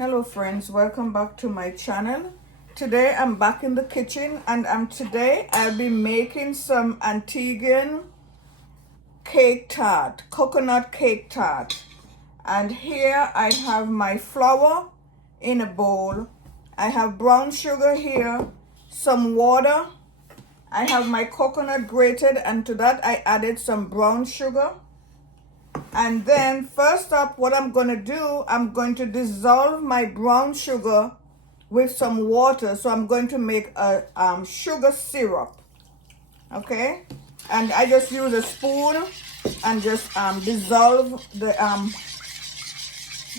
Hello friends, welcome back to my channel. Today I'm back in the kitchen and today I'll be making some Antiguan cake tart, coconut cake tart. And here I have my flour in a bowl. I have brown sugar here, some water. I have my coconut grated, and to that I added some brown sugar. And then first up, what I'm going to do, I'm going to dissolve my brown sugar with some water. So I'm going to make a sugar syrup. Okay? And I just use a spoon and just dissolve the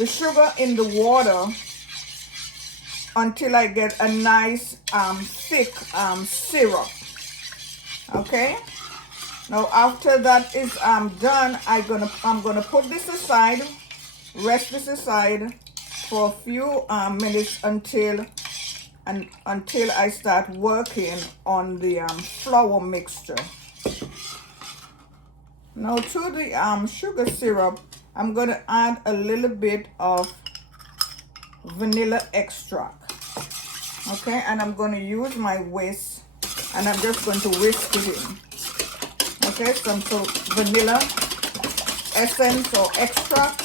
sugar in the water until I get a nice thick syrup. Okay? Now after that is done, I'm gonna put this aside, rest this aside for a few minutes until I start working on the flour mixture. Now to the sugar syrup, I'm gonna add a little bit of vanilla extract. Okay, and I'm gonna use my whisk, and I'm just going to whisk it in. Okay, some vanilla essence or extract.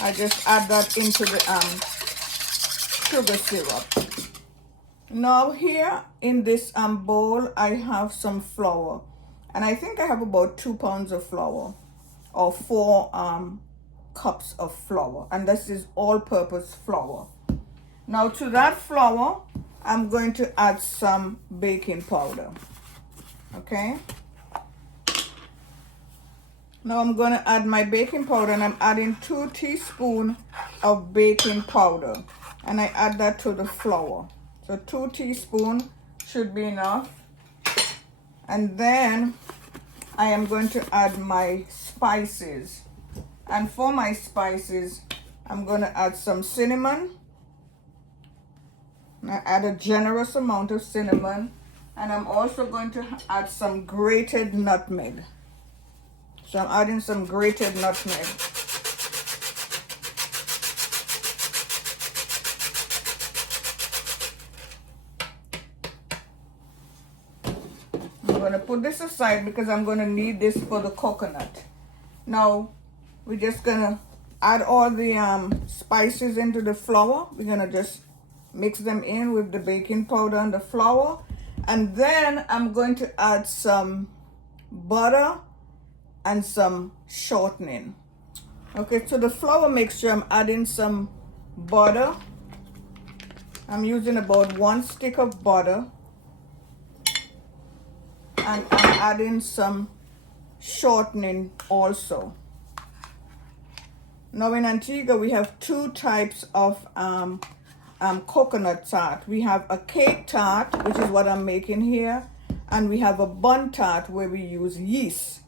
I just add that into the sugar syrup. Now here in this bowl, I have some flour, and I think I have about 2 pounds of flour, or 4 cups of flour, and this is all-purpose flour. Now to that flour, I'm going to add some baking powder. Okay. Now I'm going to add my baking powder, and I'm adding 2 teaspoons of baking powder, and I add that to the flour. So 2 teaspoons should be enough. And then I am going to add my spices. And for my spices, I'm going to add some cinnamon. I add a generous amount of cinnamon, and I'm also going to add some grated nutmeg. So I'm adding some grated nutmeg. I'm going to put this aside because I'm going to need this for the coconut. Now we're just going to add all the spices into the flour. We're going to just mix them in with the baking powder and the flour. And then I'm going to add some butter and some shortening. Okay, to the flour mixture, I'm adding some butter. I'm using about 1 stick of butter. And I'm adding some shortening also. Now in Antigua, we have 2 types of coconut tart. We have a cake tart, which is what I'm making here, and we have a bun tart where we use yeast.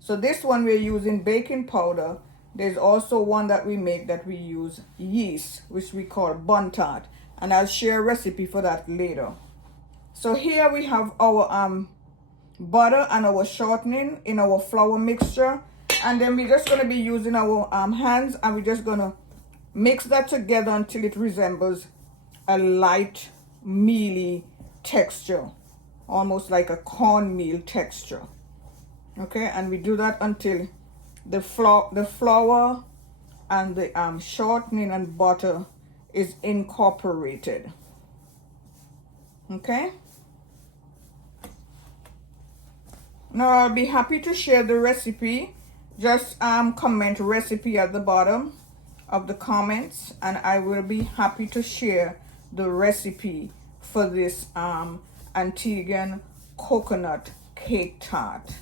So this one we're using baking powder. There's also one that we make that we use yeast, which we call bun tart, and I'll share a recipe for that later. So here we have our butter and our shortening in our flour mixture, and then we're just going to be using our hands, and we're just going to mix that together until it resembles a light mealy texture, almost like a cornmeal texture. Okay, and we do that until the flour and the shortening and butter is incorporated. Okay. Now I'll be happy to share the recipe. Just comment recipe at the bottom of the comments, and I will be happy to share the recipe for this Antiguan coconut cake tart.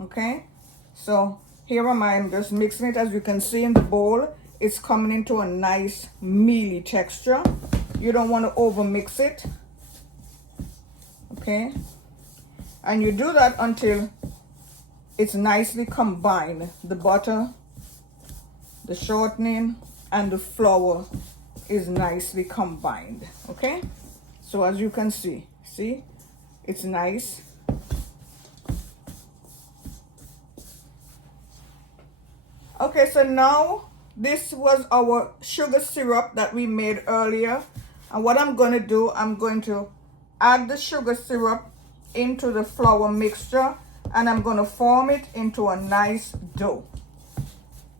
Okay, so here I'm just mixing it. As you can see in the bowl, it's coming into a nice mealy texture. You don't want to over mix it. Okay, and you do that until it's nicely combined. The butter, the shortening, and the flour is nicely combined. Okay, so as you can see, it's nice. Okay, so now this was our sugar syrup that we made earlier. And what I'm going to do, I'm going to add the sugar syrup into the flour mixture, and I'm going to form it into a nice dough.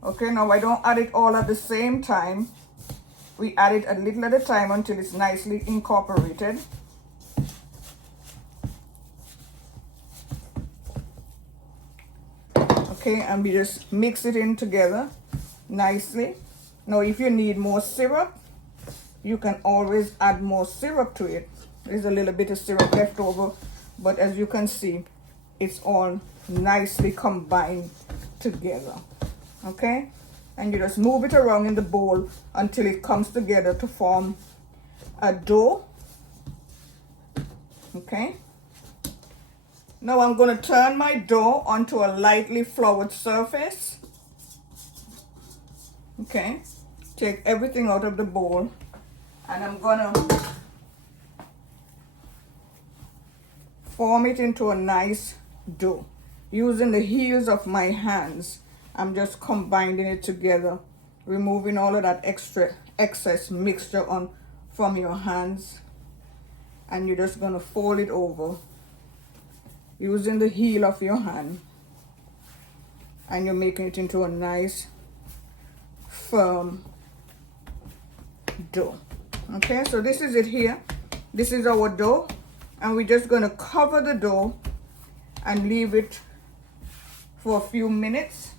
Okay, now I don't add it all at the same time. We add it a little at a time until it's nicely incorporated. Okay, and we just mix it in together nicely. Now if you need more syrup, you can always add more syrup to it. There's a little bit of syrup left over, but as you can see, it's all nicely combined together. Okay, and you just move it around in the bowl until it comes together to form a dough. Okay, now I'm going to turn my dough onto a lightly floured surface. Okay, take everything out of the bowl, and I'm going to form it into a nice dough. Using the heels of my hands, I'm just combining it together, removing all of that excess mixture from your hands, and you're just going to fold it over using the heel of your hand, and you're making it into a nice firm dough. Okay, so this is it here. This is our dough, and we're just going to cover the dough and leave it for a few minutes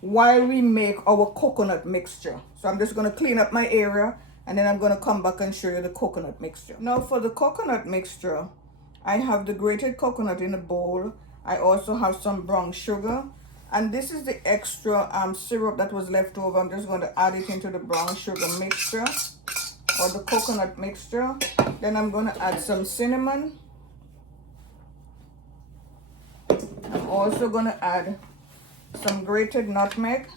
while we make our coconut mixture. So I'm just going to clean up my area, and then I'm going to come back and show you the coconut mixture. Now for the coconut mixture, I have the grated coconut in a bowl. I also have some brown sugar, and this is the extra syrup that was left over. I'm just going to add it into the brown sugar mixture or the coconut mixture. Then I'm going to add some cinnamon. I'm also going to add some grated nutmeg.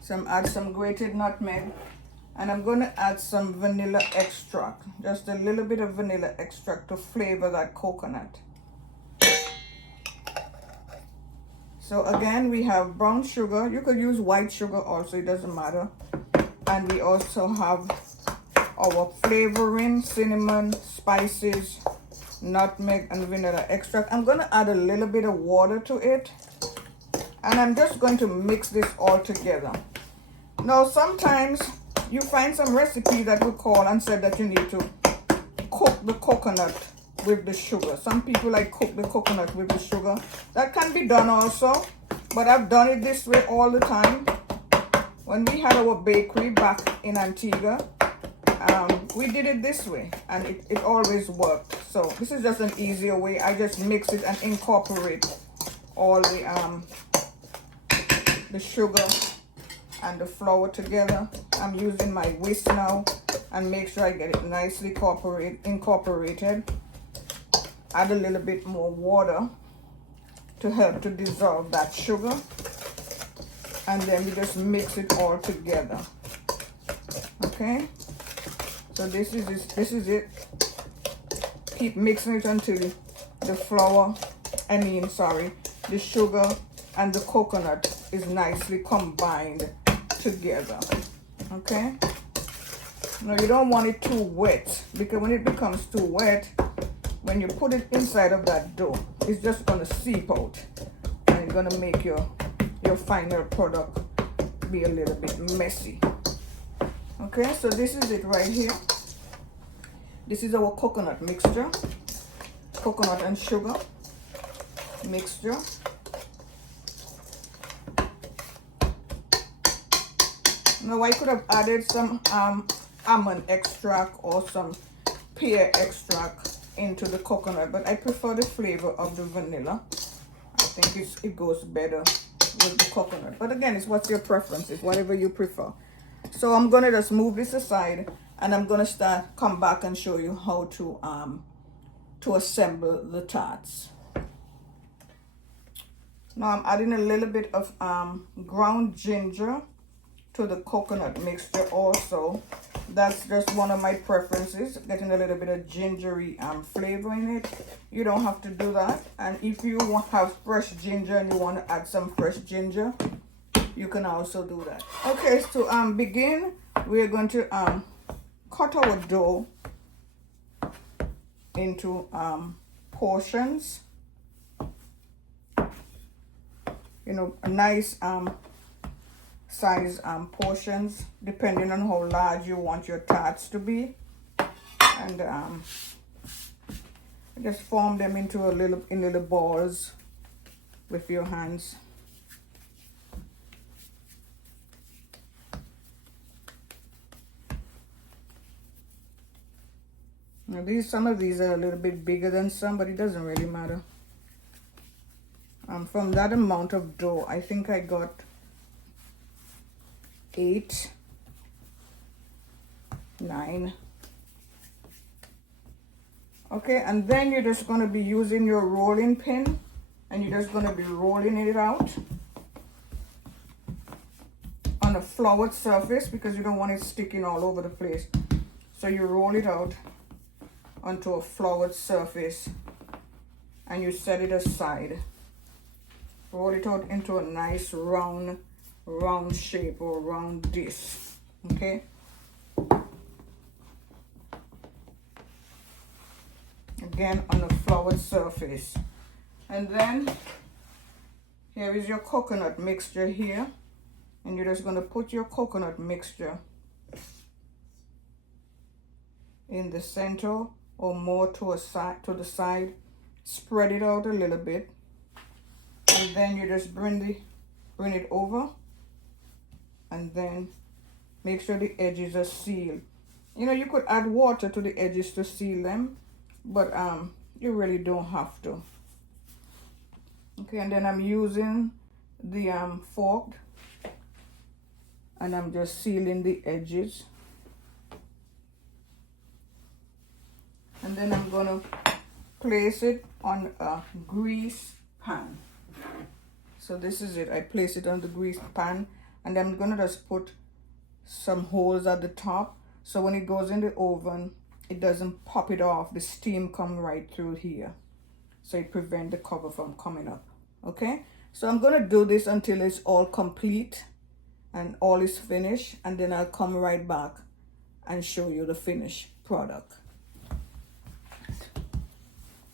So add some grated nutmeg, and I'm going to add some vanilla extract, just a little bit of vanilla extract to flavor that coconut. So again, we have brown sugar. You could use white sugar also, it doesn't matter. And we also have our flavoring, cinnamon, spices, nutmeg, and vanilla extract. I'm going to add a little bit of water to it, and I'm just going to mix this all together. Now sometimes you find some recipe that will call and say that you need to cook the coconut with the sugar. Some people like cook the coconut with the sugar. That can be done also, but I've done it this way all the time. When we had our bakery back in Antigua, we did it this way, and it always worked. So this is just an easier way. I just mix it and incorporate all the sugar and the flour together. I'm using my whisk now and make sure I get it nicely incorporated. Add a little bit more water to help to dissolve that sugar, and then we just mix it all together. Okay, so this is it. Keep mixing it until the the sugar and the coconut is nicely combined together. Okay, now you don't want it too wet, because when it becomes too wet, when you put it inside of that dough, it's just going to seep out, and it's going to make your final product be a little bit messy. Okay, so this is it right here. This is our coconut mixture, coconut and sugar mixture. Now I could have added some almond extract or some pear extract into the coconut, but I prefer the flavor of the vanilla. I think it goes better with the coconut, but again, it's what's your preference, it's whatever you prefer. So I'm gonna just move this aside, and I'm gonna come back and show you how to assemble the tarts. Now I'm adding a little bit of ground ginger to the coconut mixture also. That's just one of my preferences, getting a little bit of gingery flavor in it. You don't have to do that. And if you have fresh ginger and you want to add some fresh ginger, you can also do that. Okay, so begin, we're going to cut our dough into portions. You know, a nice size portions, depending on how large you want your tarts to be. And just form them into little balls with your hands. Now some of these are a little bit bigger than some, but it doesn't really matter. From that amount of dough, I think I got 8, 9. Okay, and then you're just going to be using your rolling pin, and you're just going to be rolling it out on a floured surface because you don't want it sticking all over the place. So you roll it out onto a floured surface and you set it aside. Roll it out into a nice round shape or round dish. Okay, again on a floured surface. And then here is your coconut mixture here, and you're just going to put your coconut mixture in the center or more to the side. Spread it out a little bit, and then you just bring it over, and then make sure the edges are sealed. You know, you could add water to the edges to seal them, but you really don't have to. Okay, and then I'm using the fork, and I'm just sealing the edges. And then I'm gonna place it on a grease pan. So this is it. I place it on the grease pan, and I'm gonna just put some holes at the top, so when it goes in the oven, it doesn't pop it off. The steam come right through here, so it prevents the cover from coming up. Okay, so I'm gonna do this until it's all complete and all is finished, and then I'll come right back and show you the finished product.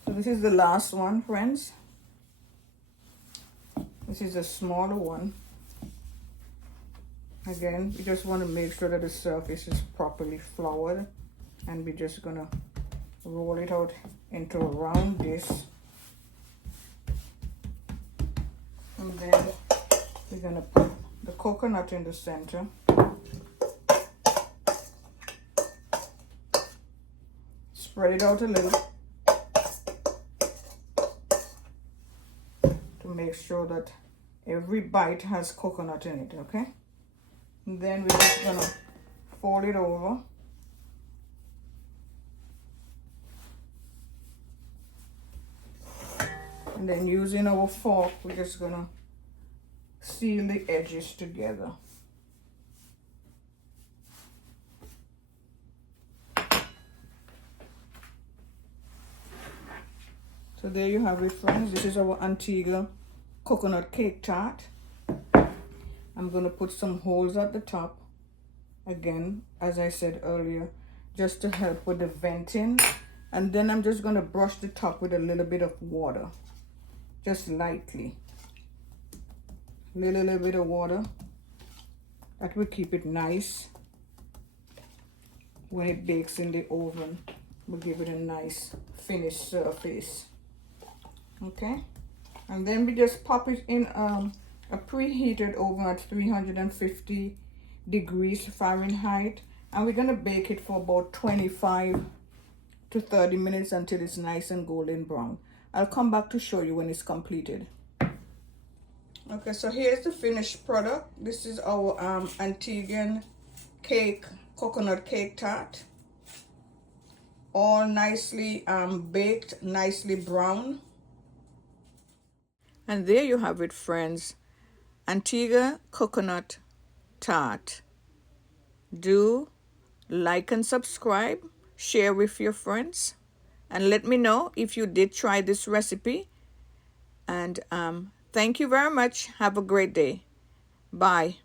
So this is the last one, friends. This is a smaller one. Again, you just want to make sure that the surface is properly floured, and we're just gonna roll it out into a round dish. And then we're gonna put the coconut in the center. Spread it out a little to make sure that every bite has coconut in it, okay? And then we're just gonna fold it over. And then using our fork, we're just gonna seal the edges together. So there you have it, friends. This is our Antiguan coconut cake tart. I'm gonna put some holes at the top, again, as I said earlier, just to help with the venting. And then I'm just gonna brush the top with a little bit of water, just lightly. Little bit of water. That will keep it nice. When it bakes in the oven, we'll give it a nice finished surface. Okay, and then we just pop it in a preheated oven at 350 degrees Fahrenheit, and we're gonna bake it for about 25 to 30 minutes until it's nice and golden brown. I'll come back to show you when it's completed. Okay, so here's the finished product. This is our Antiguan coconut cake tart, all nicely baked, nicely brown. And there you have it, friends. Antigua coconut tart. Do like and subscribe, share with your friends, and let me know if you did try this recipe. And thank you very much. Have a great day. Bye.